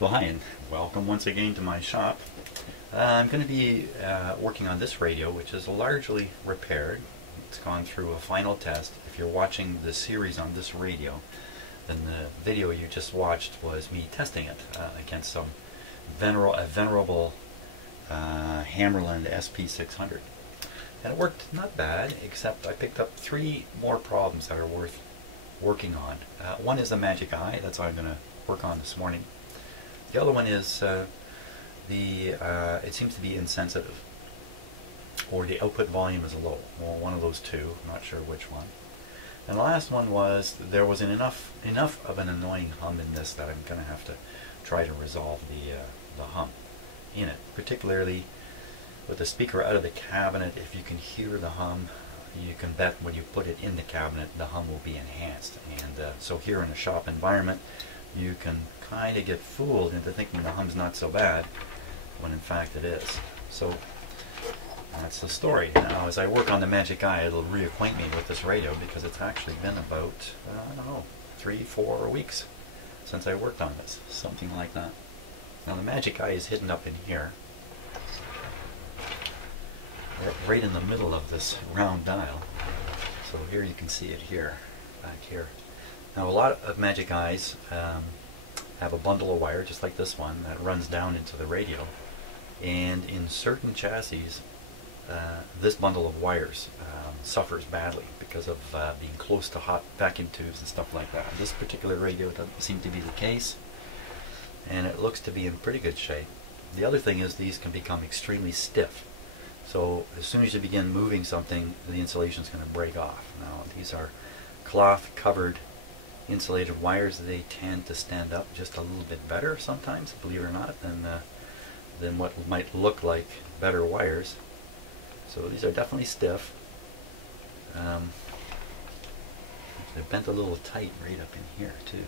Well, hi, and welcome once again to my shop. I'm going to be working on this radio, which is largely repaired. It's gone through a final test. If you're watching the series on this radio, then the video you just watched was me testing it against some venerable Hammerland SP600. And it worked not bad, except I picked up 3 more problems that are worth working on. One is the magic eye. That's what I'm going to work on this morning. The other one is it seems to be insensitive, or the output volume is low. Well, one of those two. I'm not sure which one. And the last one was there was enough of an annoying hum in this that I'm going to have to try to resolve the hum in it. Particularly with the speaker out of the cabinet, if you can hear the hum, you can bet when you put it in the cabinet, the hum will be enhanced. And so here in a shop environment, you can kind of get fooled into thinking the hum's not so bad, when in fact it is. So that's the story. Now, as I work on the magic eye, it'll reacquaint me with this radio, because it's actually been about, I don't know, 3-4 weeks since I worked on this, something like that. Now the magic eye is hidden up in here, right in the middle of this round dial. So here you can see it here, back here. Now a lot of magic eyes have a bundle of wire, just like this one, that runs down into the radio. And in certain chassis, this bundle of wires suffers badly because of being close to hot vacuum tubes and stuff like that. This particular radio doesn't seem to be the case, and it looks to be in pretty good shape. The other thing is these can become extremely stiff. So as soon as you begin moving something, the insulation is going to break off. Now these are cloth covered insulated wires. They tend to stand up just a little bit better sometimes, believe it or not, than what might look like better wires. So these are definitely stiff. They're bent a little tight right up in here too.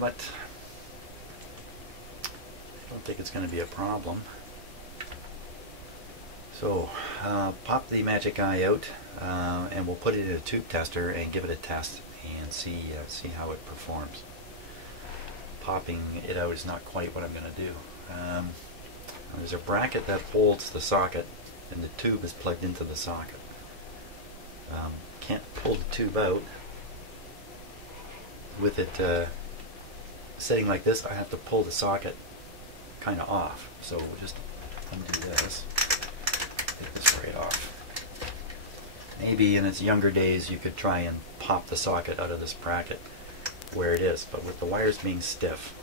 But I don't think it's going to be a problem. So pop the magic eye out, and we'll put it in a tube tester and give it a test and see how it performs. Popping it out is not quite what I'm going to do. There's a bracket that holds the socket, and the tube is plugged into the socket. Can't pull the tube out. With it sitting like this, I have to pull the socket kind of off. So we'll just undo this. Take this right off. Maybe in its younger days you could try and pop the socket out of this bracket where it is, but with the wires being stiff,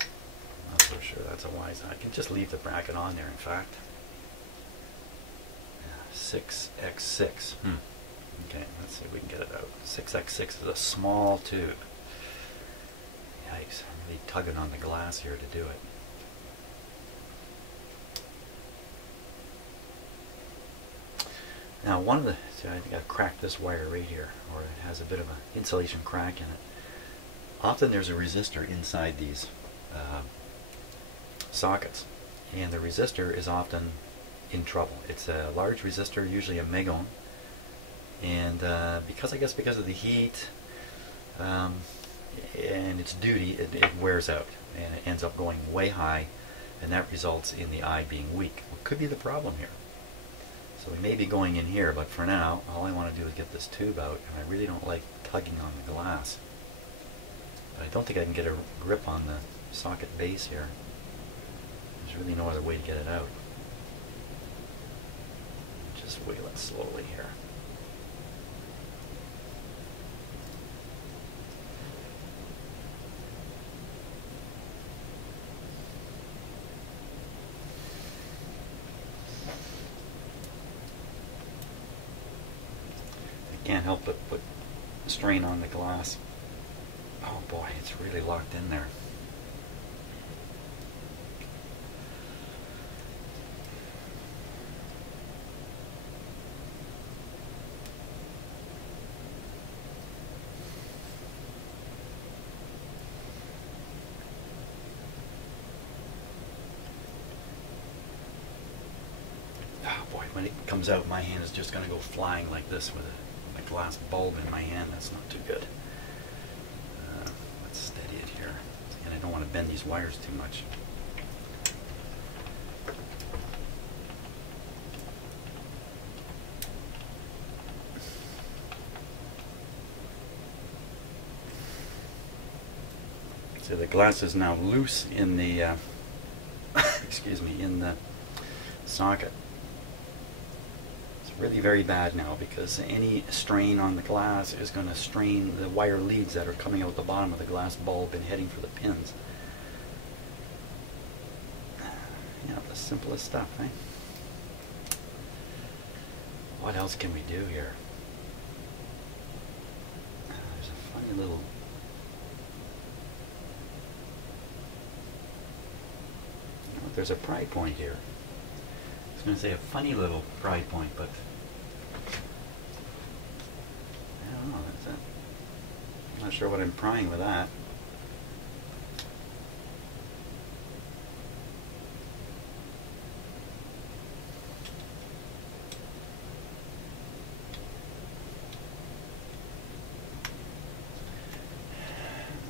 I'm not so sure that's a wise. I can just leave the bracket on there, in fact. 6x6. Okay, let's see if we can get it out. 6x6 is a small tube. Yikes, I'm really tugging on the glass here to do it. Now I think I've cracked this wire right here, or it has a bit of an insulation crack in it. Often there's a resistor inside these sockets, and the resistor is often in trouble. It's a large resistor, usually a megohm, and because of the heat and its duty, it wears out, and it ends up going way high, and that results in the eye being weak. What could be the problem here? So we may be going in here, but for now, all I want to do is get this tube out, and I really don't like tugging on the glass. But I don't think I can get a grip on the socket base here. There's really no other way to get it out. Just wiggle it slowly here. Can't help but put strain on the glass. Oh boy, it's really locked in there. Oh boy, when it comes out, my hand is just going to go flying like this with a glass bulb in my hand. That's not too good. Let's steady to bend these wires too much. So the glass is now loose in the excuse me, in the socket. It's really very bad now because any strain on the glass is going to strain the wire leads that are coming out the bottom of the glass bulb and heading for the pins. Yeah, the simplest stuff, eh? What else can we do here? There's a funny little... There's a pry point here. I was going to say a funny little pry point, but I don't know. That's it. I'm not sure what I'm prying with that.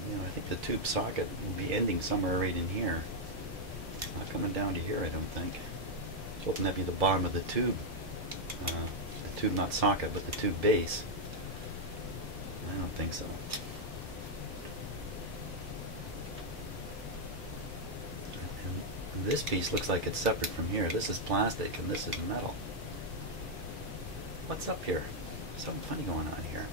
You know, I think the tube socket will be ending somewhere right in here. Not coming down to here, I don't think. I was hoping that'd be the bottom of the tube. The tube, not socket, but the tube base. I don't think so. And this piece looks like it's separate from here. This is plastic and this is metal. What's up here? Something funny going on here.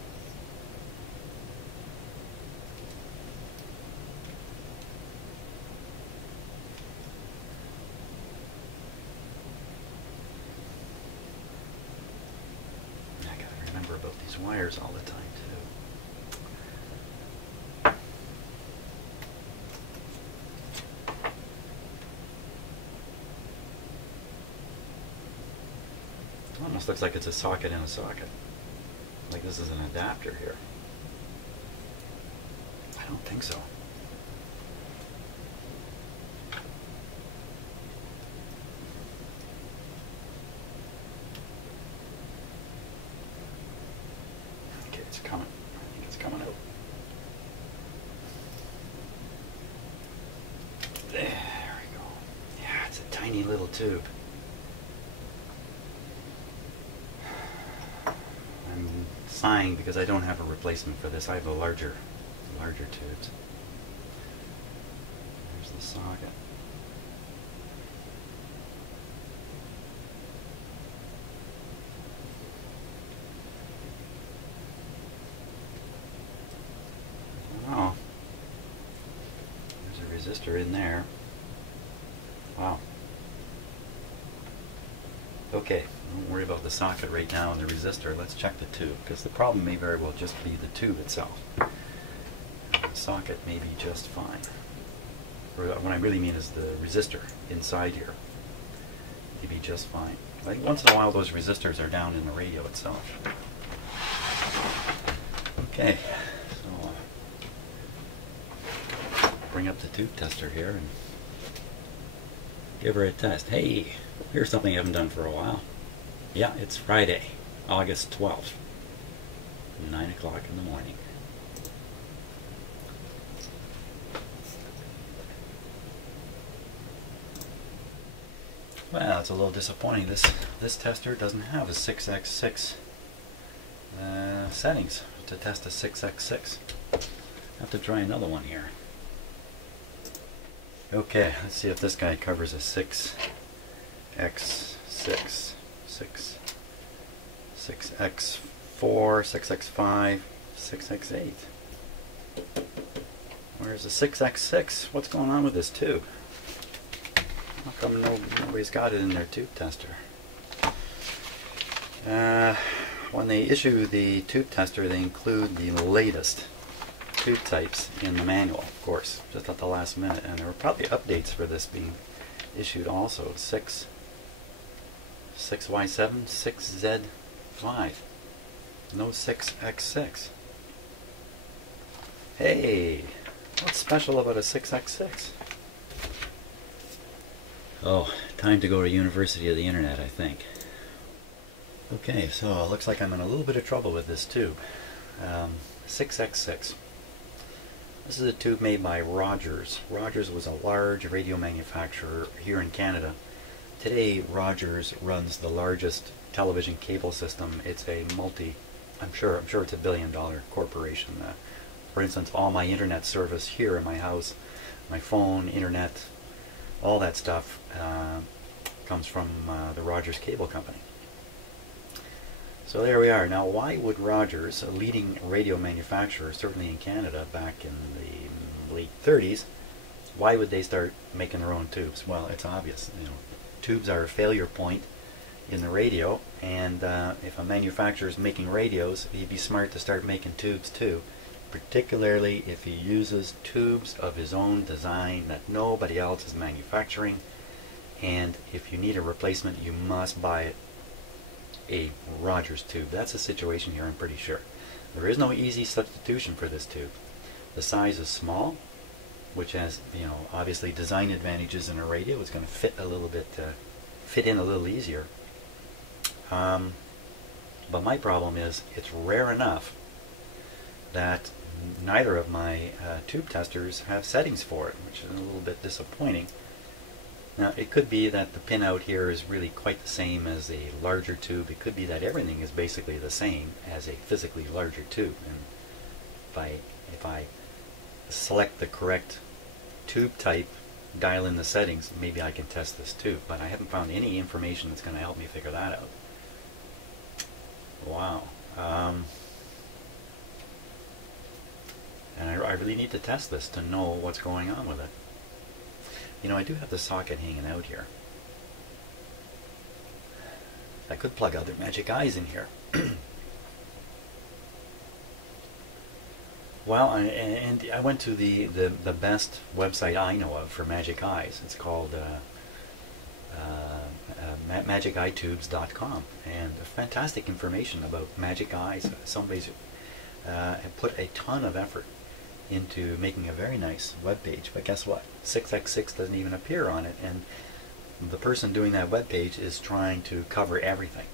About these wires all the time too. It almost looks like it's a socket in a socket. Like this is an adapter here. I don't think so. It's coming. I think it's coming out. There we go. Yeah, it's a tiny little tube. I'm sighing because I don't have a replacement for this. I have the larger tubes. There's the socket. Oh, there's a resistor in there. Wow. Okay, don't worry about the socket right now and the resistor. Let's check the tube, because the problem may very well just be the tube itself. The socket may be just fine. Or what I really mean is the resistor inside here. May be just fine. Like once in a while those resistors are down in the radio itself. Okay. Bring up the tube tester here and give her a test. Hey, here's something I haven't done for a while. Yeah, it's Friday, August 12th, 9 o'clock in the morning. Well, it's a little disappointing. This tester doesn't have a 6x6 settings to test a 6x6. I have to try another one here. Okay, let's see if this guy covers a 6x6, 6x4, 6x5, 6x8. Where's the 6x6? What's going on with this tube? How come nobody's got it in their tube tester? When they issue the tube tester, they include the latest tube types in the manual, of course, just at the last minute, and there were probably updates for this being issued also. 6Y7, 6Z5, no 6x6. Hey, what's special about a 6x6? Oh, time to go to University of the Internet, I think. Okay, so it looks like I'm in a little bit of trouble with this tube. 6x6. This is a tube made by Rogers. Rogers was a large radio manufacturer here in Canada. Today, Rogers runs the largest television cable system. It's a I'm sure it's a billion-dollar corporation. For instance, all my internet service here in my house, my phone, internet, all that stuff comes from the Rogers Cable Company. So there we are. Now, why would Rogers, a leading radio manufacturer, certainly in Canada back in the late 30s, why would they start making their own tubes? Well, it's obvious. Tubes are a failure point in the radio, and if a manufacturer is making radios, he'd be smart to start making tubes too, particularly if he uses tubes of his own design that nobody else is manufacturing. And if you need a replacement, you must buy a Rogers tube. That's the situation here, I'm pretty sure. There is no easy substitution for this tube. The size is small, which has, obviously design advantages in a radio. It's going to fit a little bit, fit in a little easier. But my problem is it's rare enough that neither of my tube testers have settings for it, which is a little bit disappointing. Now, it could be that the pinout here is really quite the same as a larger tube. It could be that everything is basically the same as a physically larger tube. And if I select the correct tube type, dial in the settings, maybe I can test this tube. But I haven't found any information that's going to help me figure that out. Wow. And I really need to test this to know what's going on with it. I do have the socket hanging out here. I could plug other magic eyes in here. Well, I went to the best website I know of for magic eyes. It's called magiceyetubes.com, and fantastic information about magic eyes. Somebody's put a ton of effort into making a very nice web page, but guess what? 6x6 doesn't even appear on it, and the person doing that web page is trying to cover everything.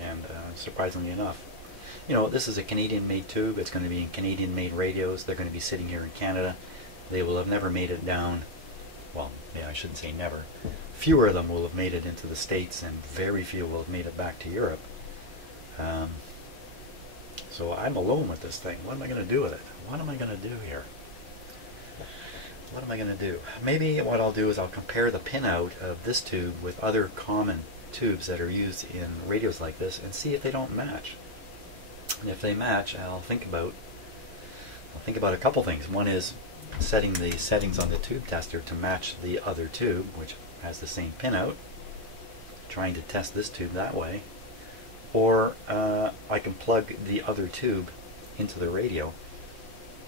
And surprisingly enough, this is a Canadian-made tube. It's going to be in Canadian-made radios. They're going to be sitting here in Canada. They will have never made it down. Well, yeah, I shouldn't say never. Fewer of them will have made it into the States, and very few will have made it back to Europe. So I'm alone with this thing. What am I going to do with it? What am I going to do here? What am I going to do? Maybe what I'll do is I'll compare the pinout of this tube with other common tubes that are used in radios like this and see if they don't match. And if they match, I'll think about a couple things. One is setting the settings on the tube tester to match the other tube, which has the same pinout, trying to test this tube that way. Or I can plug the other tube into the radio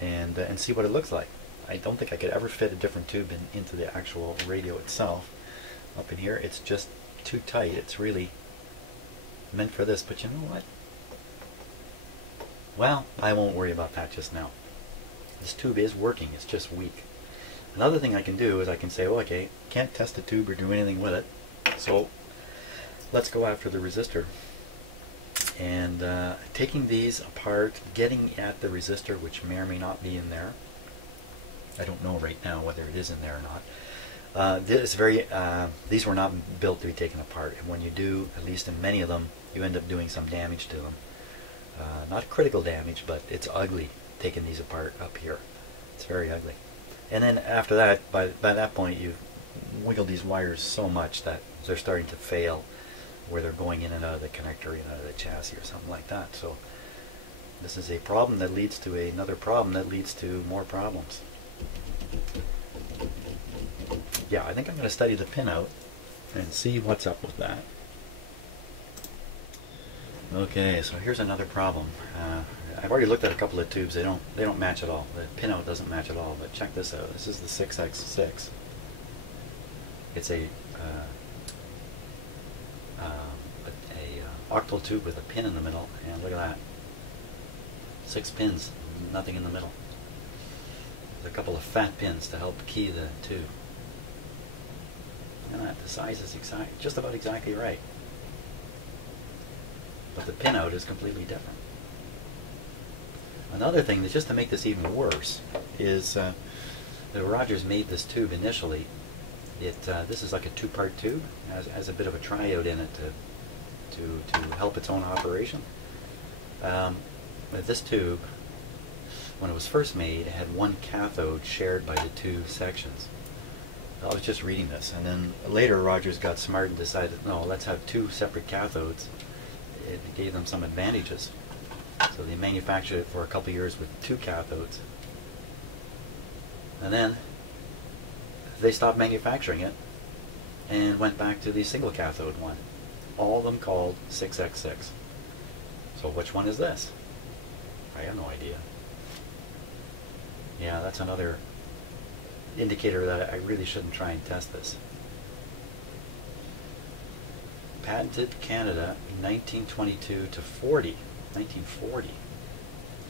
and see what it looks like. I don't think I could ever fit a different tube into the actual radio itself. Up in here, it's just too tight. It's really meant for this, but you know what? Well, I won't worry about that just now. This tube is working, it's just weak. Another thing I can do is I can say, well, okay, can't test the tube or do anything with it, so let's go after the resistor. And taking these apart, getting at the resistor, which may or may not be in there. I don't know right now whether it is in there or not. These were not built to be taken apart, and when you do, at least in many of them, you end up doing some damage to them. Not critical damage, but it's ugly taking these apart up here. It's very ugly. And then after that, by that point, you've wiggled these wires so much that they're starting to fail, where they're going in and out of the connector, in and out of the chassis or something like that. So this is a problem that leads to another problem that leads to more problems. Yeah, I think I'm going to study the pinout and see what's up with that. Okay, so here's another problem. I've already looked at a couple of tubes. They don't match at all. The pinout doesn't match at all. But check this out. This is the 6x6. It's a octal tube with a pin in the middle, and look at that. 6 pins, nothing in the middle. There's a couple of fat pins to help key the tube. Look at that. The size is just about exactly right. But the pinout is completely different. Another thing, just to make this even worse, is the Rogers made this tube initially. This is like a two-part tube, has a bit of a triode in it to help its own operation. This tube, when it was first made, it had one cathode shared by the two sections. I was just reading this, and then later Rogers got smart and decided, no, let's have two separate cathodes. It gave them some advantages. So they manufactured it for a couple of years with two cathodes. And then they stopped manufacturing it and went back to the single cathode one. All of them called 6x6. So which one is this? I have no idea. Yeah, that's another indicator that I really shouldn't try and test this. Patented Canada 1922 to 1940.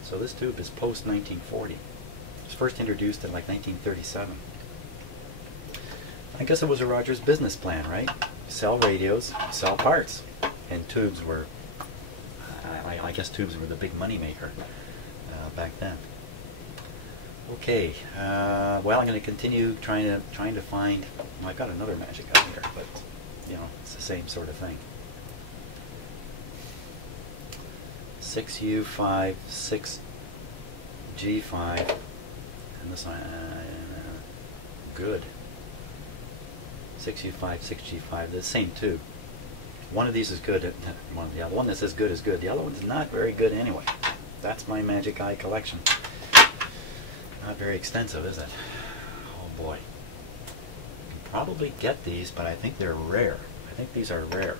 So this tube is post 1940. It was first introduced in like 1937. I guess it was a Rogers business plan, right? Sell radios, sell parts, and tubes were. I guess tubes were the big money maker back then. Okay, well, I'm going to continue trying to find. Well, I've got another magic eye here, but you know, it's the same sort of thing. 6U5, 6G5, and this one, good. 6U5, 6G5, the same tube. One of these is good. The other one that's as good is good. The other one's not very good anyway. That's my magic eye collection. Not very extensive, is it? Oh boy. You can probably get these, but I think they're rare. I think these are rare.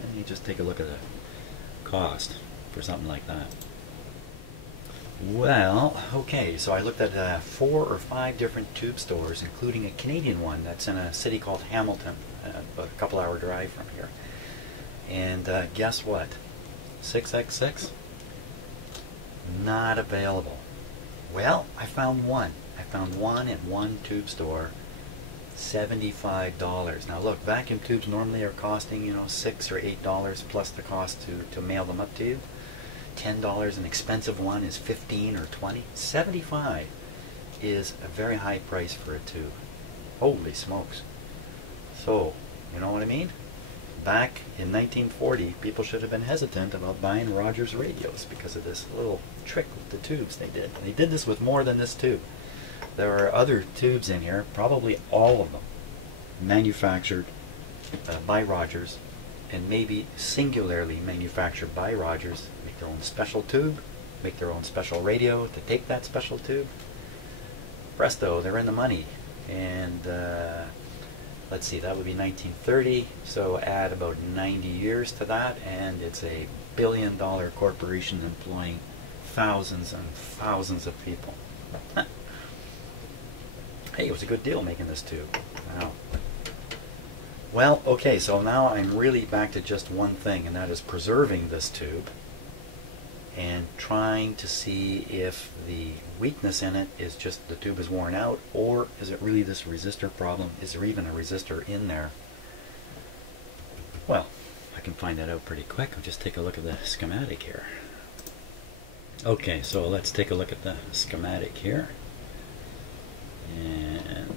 Let me just take a look at the cost for something like that. Well, okay, so I looked at 4 or 5 different tube stores, including a Canadian one that's in a city called Hamilton, about a couple-hour drive from here. And guess what? 6x6? Not available. Well, I found one. I found one at one tube store, $75. Now look, vacuum tubes normally are costing, you know, $6 or $8 plus the cost to mail them up to you. $10, an expensive one is $15 or $20. $75 is a very high price for a tube. Holy smokes. So, you know what I mean? Back in 1940, people should have been hesitant about buying Rogers radios because of this little trick with the tubes they did. And they did this with more than this tube. There are other tubes in here, probably all of them, manufactured by Rogers, and maybe singularly manufactured by Rogers. Make their own special tube, make their own special radio to take that special tube. Presto, they're in the money. And let's see, that would be 1930, so add about 90 years to that, and it's a billion-dollar corporation employing thousands and thousands of people. Hey, it was a good deal making this tube. Wow. Well, okay, so now I'm really back to just one thing, and that is preserving this tube and trying to see if the weakness in it is just the tube is worn out, or is it really this resistor problem? Is there even a resistor in there? Well, I can find that out pretty quick. I'll just take a look at the schematic here. Okay, so let's take a look at the schematic here. And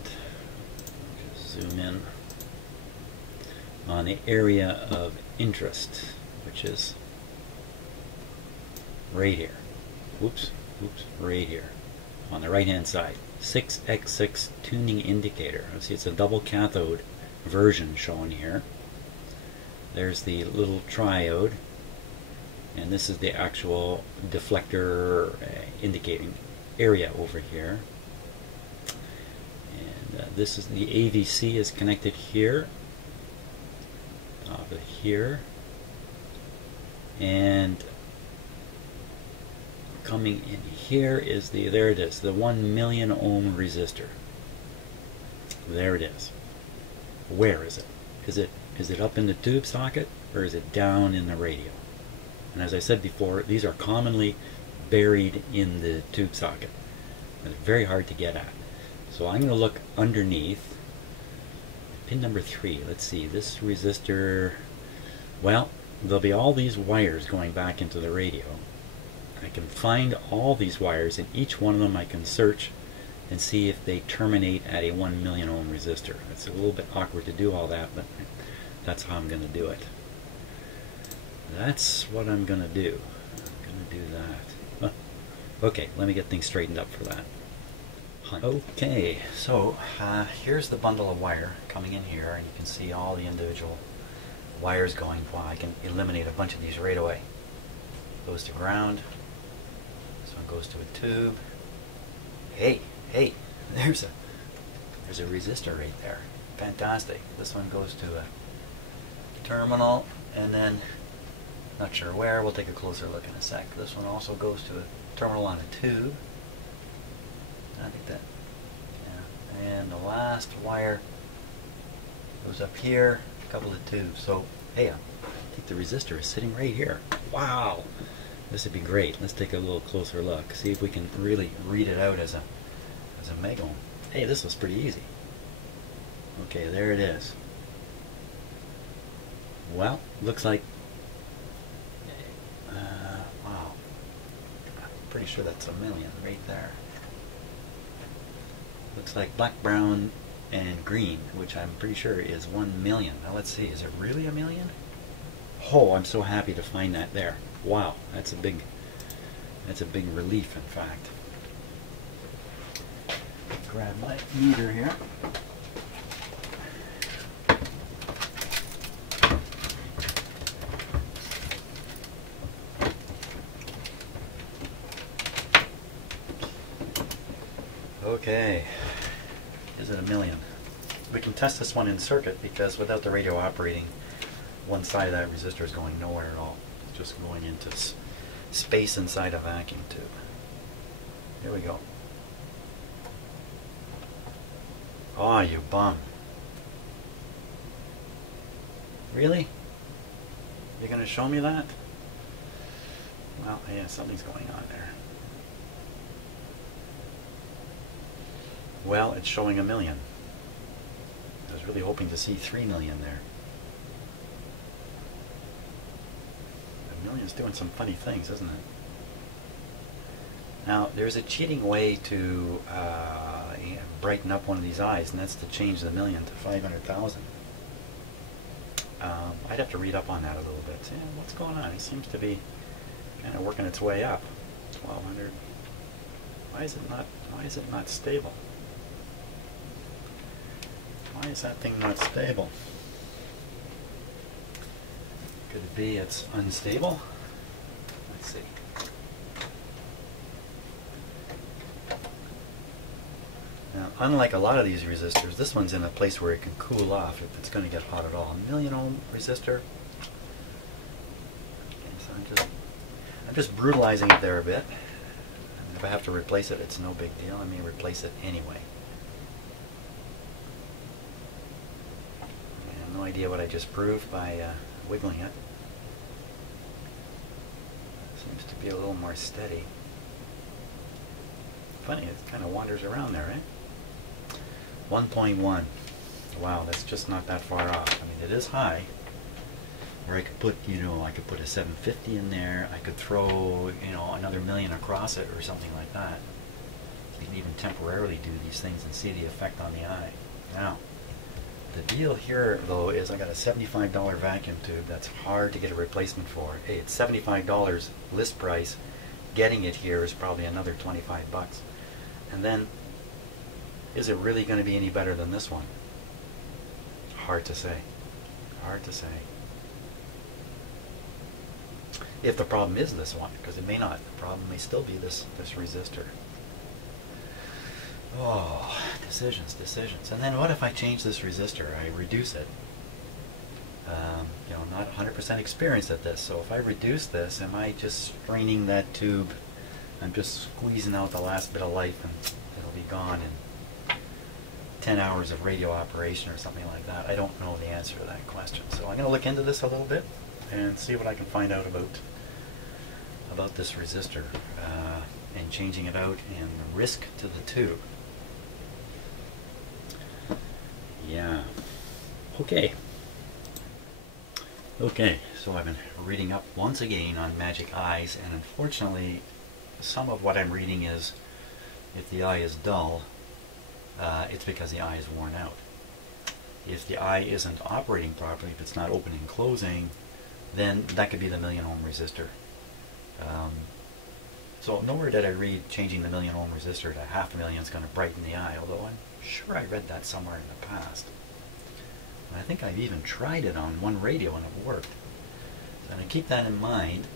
just zoom in on the area of interest, which is right here. Oops, right here on the right hand side. 6x6 tuning indicator. See, it's a double cathode version shown here. There's the little triode, and this is the actual deflector indicating area over here. And this is the AVC is connected here, top of here, and coming in here is the, there it is, the 1 million ohm resistor. There it is. Where is it? Is it up in the tube socket, or is it down in the radio? And as I said before, these are commonly buried in the tube socket. It's very hard to get at. So I'm going to look underneath pin number 3. Let's see, this resistor, well, there'll be all these wires going back into the radio. I can find all these wires, and each one of them I can search and see if they terminate at a 1 million ohm resistor. It's a little bit awkward to do all that, but that's how I'm going to do it. That's what I'm going to do. I'm going to do that. Okay, let me get things straightened up for that. Okay, so here's the bundle of wire coming in here, and you can see all the individual wires going. Wow, I can eliminate a bunch of these right away. Goes to ground. This one goes to a tube. Hey, there's a resistor right there. Fantastic. This one goes to a terminal, and then not sure where. We'll take a closer look in a sec. This one also goes to a terminal on a tube. I think that, yeah. And the last wire goes up here, a couple of tubes. So, hey, I think the resistor is sitting right here. Wow, this would be great. Let's take a little closer look. See if we can really read it out as a mega ohm. Hey, this was pretty easy. Okay, there it is. Well, looks like, wow, I'm pretty sure that's a million right there. Looks like black, brown, and green, which I'm pretty sure is 1 million. Now let's see, is it really a million? Oh, I'm so happy to find that there. Wow, that's a big relief, in fact. Grab my meter here. Okay, is it a million? We can test this one in circuit because without the radio operating, one side of that resistor is going nowhere at all. It's just going into space inside a vacuum tube. Here we go. Oh, you bum. Really? You're going to show me that? Well, yeah, something's going on there. Well, it's showing a million. I was really hoping to see 3 million there. A million's doing some funny things, isn't it? Now, there's a cheating way to brighten up one of these eyes, and that's to change the million to 500,000. I'd have to read up on that a little bit. Yeah, what's going on? It seems to be kind of working its way up. 1,200. Why is it not stable? Why is that thing not stable? Could it be it's unstable? Let's see. Now, unlike a lot of these resistors, this one's in a place where it can cool off if it's going to get hot at all. 1 million ohm resistor. Okay, so I'm just brutalizing it there a bit. And if I have to replace it, it's no big deal. I may replace it anyway. No idea what I just proved by wiggling it. Seems to be a little more steady. Funny, it kind of wanders around there, right? 1.1. Wow, that's just not that far off. I mean, it is high. Or I could put, I could put a 750 in there. I could throw, another million across it or something like that. You can even temporarily do these things and see the effect on the eye. Now, the deal here, though, is I got a $75 vacuum tube that's hard to get a replacement for. Hey, it's $75 list price. Getting it here is probably another 25 bucks. And then, is it really going to be any better than this one? Hard to say. Hard to say. If the problem is this one, because it may not. The problem may still be this resistor. Oh, decisions. And then what if I change this resistor? I reduce it. Not 100% experienced at this, so if I reduce this, am I just straining that tube? I'm just squeezing out the last bit of life and it'll be gone in 10 hours of radio operation or something like that. I don't know the answer to that question. So I'm going to look into this a little bit and see what I can find out about this resistor and changing it out and the risk to the tube. Yeah. Okay, so I've been reading up once again on magic eyes, and unfortunately some of what I'm reading is if the eye is dull, it's because the eye is worn out. If the eye isn't operating properly, if it's not opening and closing, then that could be the million ohm resistor. So nowhere did I read changing the million ohm resistor to 500,000 is going to brighten the eye, although I'm sure I read that somewhere in the past. And I think I've even tried it on one radio and it worked. So I keep that in mind.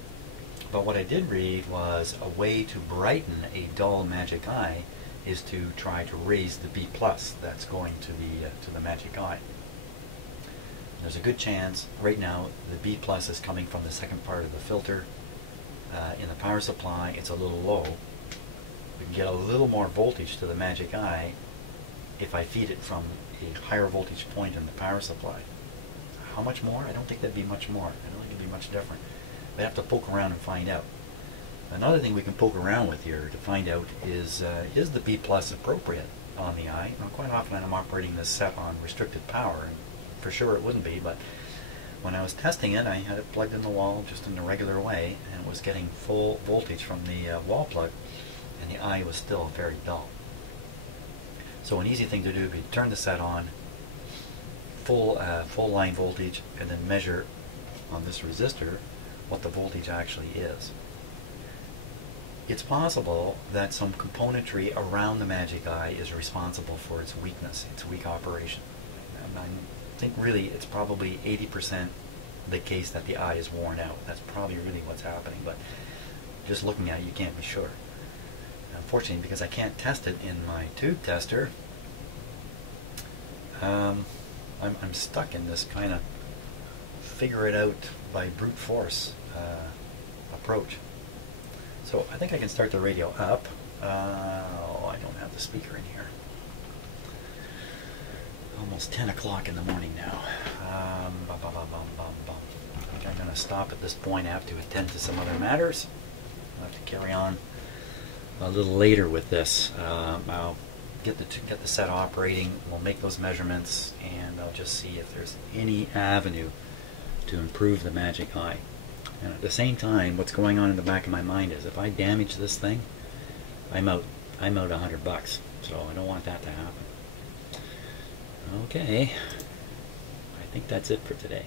But what I did read was a way to brighten a dull magic eye is to try to raise the B plus that's going to the magic eye. There's a good chance right now the B plus is coming from the second part of the filter. In the power supply it's a little low. We can get a little more voltage to the magic eye if I feed it from a higher voltage point in the power supply. How much more? I don't think that'd be much more. I don't think it'd be much different. We have to poke around and find out. Another thing we can poke around with here to find out is the B plus appropriate on the eye? Now, quite often I'm operating this set on restricted power, and for sure it wouldn't be, but when I was testing it, I had it plugged in the wall just in the regular way, and it was getting full voltage from the wall plug, and the eye was still very dull. So an easy thing to do would be turn the set on, full line voltage, and then measure on this resistor what the voltage actually is. It's possible that some componentry around the magic eye is responsible for its weakness, its weak operation. And I think really it's probably 80% the case that the eye is worn out. That's probably really what's happening, but just looking at it, you can't be sure. Unfortunately, because I can't test it in my tube tester, I'm stuck in this kind of figure it out by brute force approach. So I think I can start the radio up. Oh, I don't have the speaker in here. Almost 10 o'clock in the morning now. I think I'm going to stop at this point. I have to attend to some other matters. I'll have to carry on a little later with this. I'll get the set operating. We'll make those measurements, and I'll just see if there's any avenue to improve the magic eye. And at the same time, what's going on in the back of my mind is if I damage this thing, I'm out $100. So I don't want that to happen. Okay, I think that's it for today.